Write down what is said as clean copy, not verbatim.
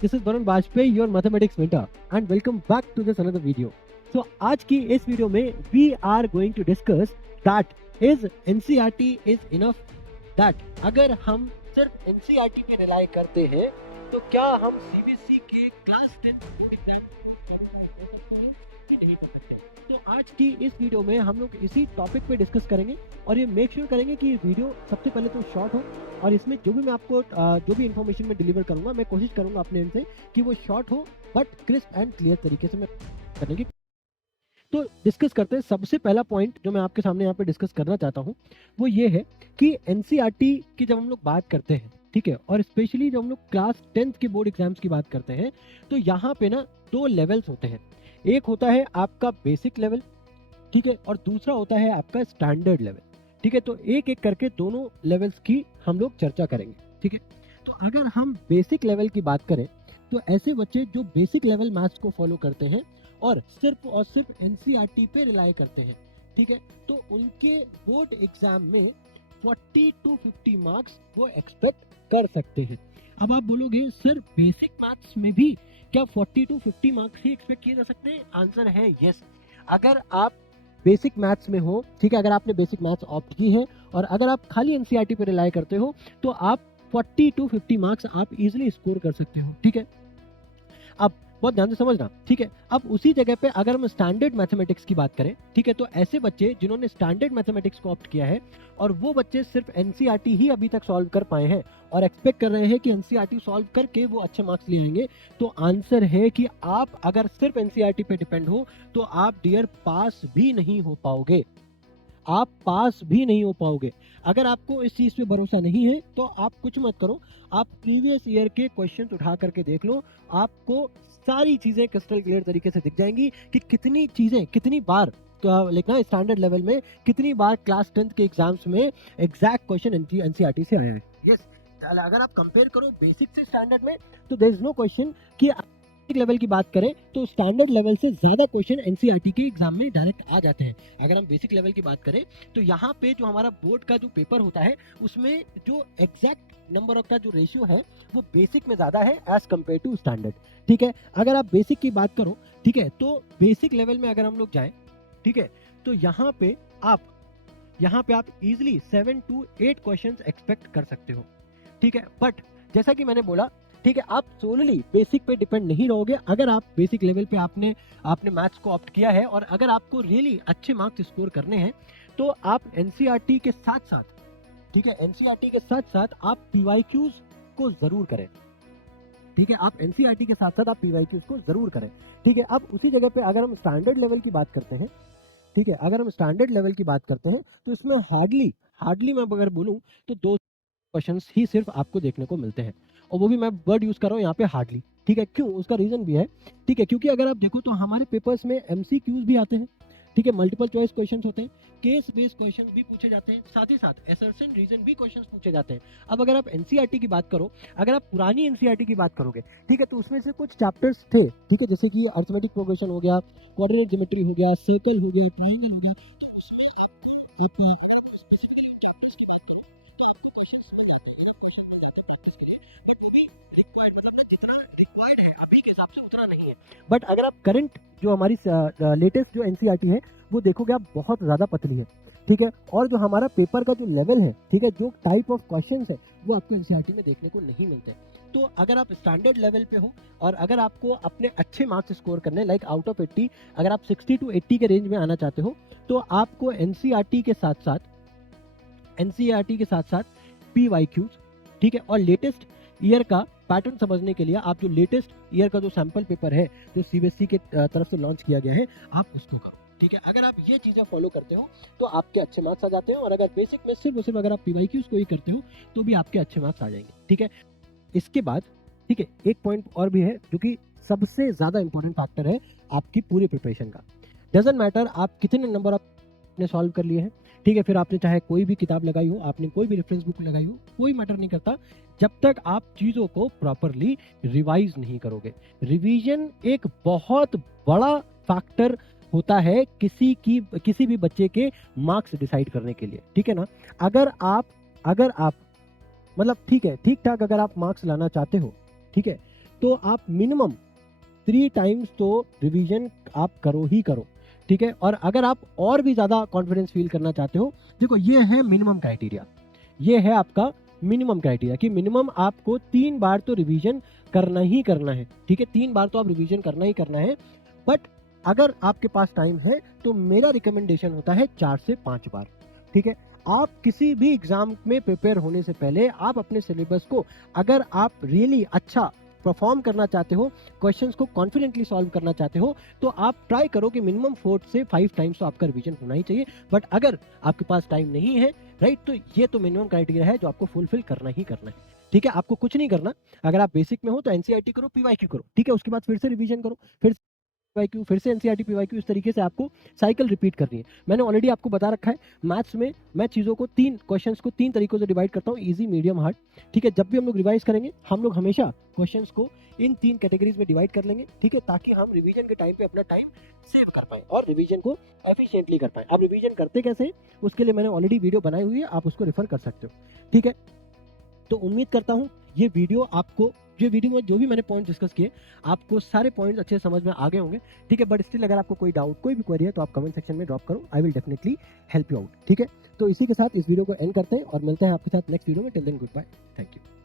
This is Varun Bajpayee, your mathematics mentor, and welcome back to this another video. So आज की इस video में we are going to discuss that is NCERT is enough, that अगर हम सिर्फ NCERT पे rely करते हैं तो क्या हम CBSE के क्लास 10 एग्जाम को कर सकते हैं कि नहीं कर सकते हैं। तो आज की इस वीडियो में हम लोग इसी टॉपिक पे डिस्कस करेंगे और ये मेक श्योर करेंगे कि ये वीडियो सबसे पहले तो शॉर्ट हो और इसमें जो भी मैं आपको जो भी इन्फॉर्मेशन मैं डिलीवर करूंगा मैं कोशिश करूंगा अपने एंड से कि वो शॉर्ट हो बट क्रिस्प एंड क्लियर तरीके से मैं करने की। तो डिस्कस करते हैं। सबसे पहला पॉइंट जो मैं आपके सामने यहाँ पे डिस्कस करना चाहता हूँ वो ये है कि एनसीईआरटी की जब हम लोग बात करते हैं, ठीक है, और स्पेशली जब हम लोग क्लास 10th के बोर्ड एग्जाम्स की बात करते हैं तो यहाँ पे ना दो लेवल्स होते हैं। एक होता है आपका बेसिक लेवल, ठीक है, और दूसरा होता है आपका स्टैंडर्ड लेवल, ठीक है। तो एक एक करके दोनों लेवल्स की हम लोग चर्चा करेंगे, ठीक है। तो अगर हम बेसिक लेवल की बात करें तो ऐसे बच्चे जो बेसिक लेवल मैथ्स को फॉलो करते हैं और सिर्फ एनसीईआरटी पे रिलाई करते हैं, ठीक है, तो उनके बोर्ड एग्जाम में 40 to 50 मार्क्स वो एक्सपेक्ट कर सकते हैं। अब आप बोलोगे सर बेसिक मैथ्स में भी क्या 40 to 50 मार्क्स ही एक्सपेक्ट किए जा सकते हैं? आंसर है यस। अगर आप बेसिक मैथ्स में हो, ठीक है, अगर आपने बेसिक मैथ्स ऑप्ट की है और अगर आप खाली एनसीईआरटी पे रिलाई करते हो तो आप 40 to 50 मार्क्स आप इजीली स्कोर कर सकते हो, ठीक है। अब बहुत ध्यान से समझना, ठीक है। अब उसी जगह पे अगर हम स्टैंडर्ड मैथमेटिक्स की बात करें, ठीक है, तो ऐसे बच्चे जिन्होंने स्टैंडर्ड मैथमेटिक्स को ऑप्ट किया है और वो बच्चे सिर्फ एनसीईआरटी ही अभी तक सॉल्व कर पाए हैं और एक्सपेक्ट कर रहे हैं कि एनसीईआरटी सॉल्व करके वो अच्छे मार्क्स ले आएंगे, तो आंसर है कि आप अगर सिर्फ एनसीईआरटी पे डिपेंड हो तो आप डियर पास भी नहीं हो पाओगे, आप पास भी नहीं हो पाओगे। अगर आपको इस चीज़ पे भरोसा नहीं है तो आप कुछ मत करो, आप प्रीवियस ईयर के क्वेश्चंस उठा करके देख लो, आपको सारी चीज़ें क्रिस्टल क्लियर तरीके से दिख जाएंगी कि कितनी चीज़ें कितनी बार लिखना स्टैंडर्ड लेवल में कितनी बार क्लास 10th के एग्जाम्स में एग्जैक्ट क्वेश्चन एनसीईआरटी से आया है। यस, अगर आप कंपेयर करो बेसिक से स्टैंडर्ड में तो देयर इज नो क्वेश्चन कि लेवल की बात करें तो स्टैंडर्ड लेवल से ज्यादा क्वेश्चन एनसीईआरटी के एग्जाम में डायरेक्ट आ जाते हैं। अगर हम बेसिक लेवल की बात करें तो यहाँ पे जो हमारा बोर्ड का जो पेपर होता है उसमें जो एग्जैक्ट नंबर ऑफ का जो रेशियो है वो बेसिक में ज्यादा है एज कम्पेयर टू स्टैंडर्ड, ठीक है। अगर आप बेसिक की बात करो, ठीक है, तो बेसिक लेवल में अगर हम लोग जाए, ठीक है, तो यहाँ पे आप इजिली 7 to 8 क्वेश्चन एक्सपेक्ट कर सकते हो, ठीक है। बट जैसा कि मैंने बोला, ठीक है, आप सोलली बेसिक पे डिपेंड नहीं रहोगे। अगर आप बेसिक लेवल पे आपने मैथ्स को ऑप्ट किया है और अगर आपको रियली अच्छे मार्क्स स्कोर करने हैं तो आप एनसीईआरटी के साथ साथ, ठीक है, एनसीईआरटी के साथ साथ आप पीवाईक्यूज को जरूर करें, ठीक है, आप एनसीईआरटी के साथ साथ आप पीवाईक्यूज को जरूर करें, ठीक है। अब उसी जगह पे अगर हम स्टैंडर्ड लेवल की बात करते हैं, ठीक है, अगर हम स्टैंडर्ड लेवल की बात करते हैं तो इसमें हार्डली मैं अगर बोलूं तो 2 क्वेश्चंस ही सिर्फ आपको देखने को मिलते हैं और वो भी मैं वर्ड यूज कर रहा हूँ यहाँ पे हार्डली, ठीक है। क्यों? उसका रीजन भी है, ठीक है, क्योंकि अगर आप देखो तो हमारे पेपर्स में एमसीक्यूज भी आते हैं, ठीक है, मल्टीपल चॉइस क्वेश्चंस होते हैं, केस बेस्ड क्वेश्चंस भी पूछे जाते हैं, साथ ही साथ असर्शन रीजन भी क्वेश्चंस पूछे जाते हैं। अब अगर आप एनसीईआरटी की बात करो, अगर आप पुरानी एनसीईआरटी की बात करोगे, ठीक है, तो उसमें से कुछ चैप्टर्स थे, ठीक है, जैसे कि अरिथमेटिक प्रोग्रेशन हो गया, कोऑर्डिनेट ज्योमेट्री हो गया, सर्कल हो गया, ट्रायंगल हो गया, तो उसमें आपको नहीं है। बट अगर आप करंट जो हमारी लेटेस्ट जो एनसीईआरटी है वो देखोगे आप बहुत ज्यादा पतली है, ठीक है, और जो हमारा पेपर का जो लेवल है, ठीक है, जो टाइप ऑफ क्वेश्चंस है वो आपको एनसीईआरटी में देखने को नहीं मिलते। तो अगर आप स्टैंडर्ड लेवल पे हो और अगर आपको अपने अच्छे मार्क्स स्कोर करने लाइक आउट ऑफ 80 अगर आप 60 to 80 के रेंज में आना चाहते हो तो आपको एनसीईआरटी के साथ साथ पीवाईक्यूज, ठीक है, और लेटेस्ट ईयर का पैटर्न समझने के लिए आप जो लेटेस्ट ईयर का जो सैंपल पेपर है जो सीबीएसई के तरफ से लॉन्च किया गया है आप उसको करो, ठीक है। अगर आप ये चीजें फॉलो करते हो तो आपके अच्छे मार्क्स आ जाते हैं और अगर बेसिक में सिर्फ और सिर्फ अगर आप पीवाईक्यूज को ही करते हो तो भी आपके अच्छे मार्क्स आ जाएंगे, ठीक है। इसके बाद, ठीक है, एक पॉइंट और भी है जो कि सबसे ज्यादा इंपॉर्टेंट फैक्टर है आपकी पूरी प्रिपरेशन का। डजंट मैटर आप कितने नंबर आपने सॉल्व कर लिए हैं, ठीक है, फिर आपने चाहे कोई भी किताब लगाई हो, आपने कोई भी रेफरेंस बुक लगाई हो, कोई मैटर नहीं करता जब तक आप चीजों को प्रॉपरली रिवाइज नहीं करोगे। रिवीजन एक बहुत बड़ा फैक्टर होता है किसी भी बच्चे के मार्क्स डिसाइड करने के लिए, ठीक है ना। अगर आप मतलब ठीक है, ठीक ठाक अगर आप मार्क्स लाना चाहते हो, ठीक है, तो आप मिनिमम 3 टाइम्स तो रिवीजन आप करो ही करो, ठीक है। और अगर आप और भी ज़्यादा कॉन्फिडेंस फील करना चाहते हो, देखो ये है मिनिमम क्राइटेरिया, ये है आपका मिनिमम क्राइटेरिया कि मिनिमम आपको 3 बार तो रिवीजन करना ही करना है, ठीक है। 3 बार तो आप रिवीजन करना ही करना है। बट अगर आपके पास टाइम है तो मेरा रिकमेंडेशन होता है 4 से 5 बार, ठीक है। आप किसी भी एग्जाम में प्रिपेयर होने से पहले आप अपने सिलेबस को, अगर आप रियली अच्छा परफॉर्म करना चाहते हो, क्वेश्चंस को कॉन्फिडेंटली सॉल्व करना चाहते हो, तो आप ट्राई करो कि मिनिमम 4 से 5 टाइम्स तो आपका रिवीजन होना ही चाहिए। बट अगर आपके पास टाइम नहीं है, राइट, तो ये तो मिनिमम क्राइटेरिया है जो आपको फुलफिल करना ही करना है, ठीक है। आपको कुछ नहीं करना, अगर आप बेसिक में हो तो एनसीईआरटी करो, पीवाईक्यू करो, ठीक है। उसके बाद फिर से रिवीजन करो, फिर पीवाईक्यू, फिर से एनसीईआरटी पीवाईक्यू, इस तरीके से आपको साइकिल रिपीट करनी है। मैंने ऑलरेडी आपको बता रखा है, मैथ्स में मैं चीज़ों को 3 क्वेश्चंस को 3 तरीकों से डिवाइड करता हूँ, इजी, मीडियम, हार्ड, ठीक है। जब भी हम लोग रिवाइज करेंगे, हम लोग हमेशा क्वेश्चंस को इन 3 कैटेगरीज में डिवाइड कर लेंगे, ठीक है, ताकि हम रिवीजन के टाइम पे अपना टाइम सेव कर पाए और रिवीजन को एफिशिएंटली कर पाए। अब रिवीजन करते कैसे हैं, उसके लिए मैंने ऑलरेडी वीडियो बनाई हुई है, आप उसको रेफर कर सकते हो, ठीक है। तो उम्मीद करता हूँ ये वीडियो आपको, ये वीडियो में जो भी मैंने पॉइंट डिस्कस किए, आपको सारे पॉइंट्स अच्छे समझ में आ गए होंगे, ठीक है। बट स्टिल अगर आपको कोई डाउट, कोई भी क्वेरी है तो आप कमेंट सेक्शन में ड्रॉप करो, I will definitely help you out, ठीक है। तो इसी के साथ इस वीडियो को एंड करते हैं और मिलते हैं आपके साथ नेक्स्ट वीडियो में। Till then good bye, thank you.